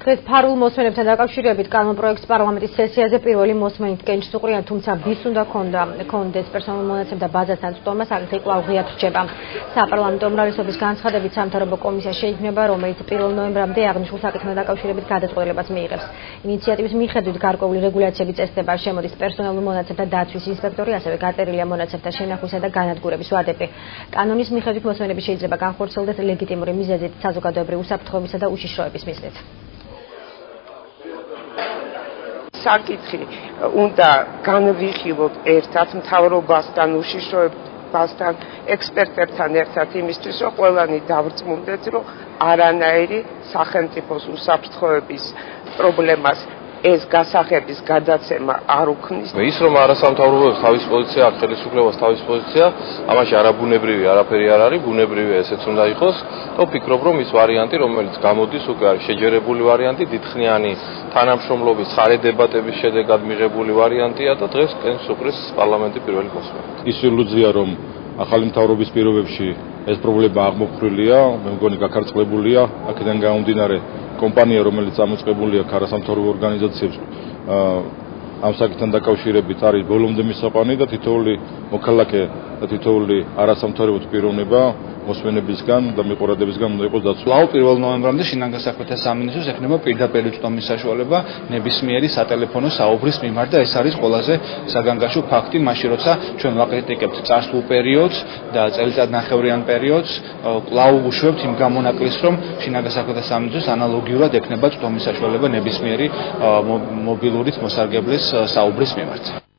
დღეს ფარულ მოსმენებთან დაკავშირებით კანონპროექტს პარლამენტის სესიაზე პირველი მოსმენით კენჭს უყრიან, თუმცა ვის უნდა კონდეს პერსონალურ მონაცემთა ბაზასთან წვდომა საკითხი კვლავ ღიად რჩება. საპარლამენტო უმრავლესობის განცხადებით სამთავრობო კომისია შეიქმნება, რომელიც 1 ნოემბრამდე აღნიშნულ საკითხთან დაკავშირებით გადაწყვეტილებას მიიღებს. ინიციატივის მიხედვით გარკვეული რეგულაციები წესდება, შემოდის პერსონალურ მონაცემთა დაცვის ინსპექტორი, ასევე გაწერილია მონაცემთა შენახვისა და განადგურების ვადები. კანონის მიხედვით მოსმენები შეიძლება განხორციელდეს ლეგიტიმური მიზეზით, საზოგადოებრივი უსაფრთხოებისა და უშიშროების მიზნით. საკითხი უნდა განვიხილოთ ერთად მთავრობასთან, უშიშროებასთან, ექსპერტებთან ერთად იმისთვის, რომ ყველანი დავრწმუნდეთ, რომ არანაირი სახელმწიფოს უსაფრთხოების პრობლემას ეს გასაღების გადაცემა არ უქმნის. ის რომ არასამთავრობოებს თავის პოზიცია აქვს, ხელისუფლებას თავის პოზიცია, ამაში არაბუნებრივი არაფერი არ არის, ბუნებრივია ესეც უნდა იყოს. და ვფიქრობ, რომ ის ვარიანტი, რომელიც გამოდის, უკვე არის შეჯერებული ვარიანტი, დიდხნიანი თანამშრომლობის ხარე დებატების შედეგად მიღებული ვარიანტია და დღეს კენჭს უყრის პარლამენტი პირველი მოსმენით. ის ილუზია, რომ ახალი მთავრობის პირობებში ეს პრობლემა აღმოფხვრილია, მე მგონი გაქარწყლებულია, აქედან გამომდინარე კომპანია, რომელიც წამოწყებულია არასამთავრობო ორგანიზაციებს ამ საკითხთან დაკავშირებით არის ბოლომდე მისაყვანი და თითოეული მოქალაქე და თითოეული არასამთავრობო პიროვნება მოსმენებისგან და მიყურებებისგან უნდა იყოს დაცული. 1 ნოემბრამდე შინაგან საქმეთა სამინისტროს ექნება პირდაპირ წვდომის საშუალება ნებისმიერი სატელეფონო საუბრის მიმართ და ეს არის ყველაზე საგანგაშო ფაქტი, მაშინ როცა ჩვენ ვაკრიტიკებთ წარსულ პერიოდს და წელიწადნახევრიან პერიოდს, კვლავ უშვებთ იმ გამონაკლისს, რომ შინაგან საქმეთა სამინისტროს ანალოგიურად ექნება წვდომის საშუალება ნებისმიერი მობილურით მოსარგებლის საუბრის მიმართ.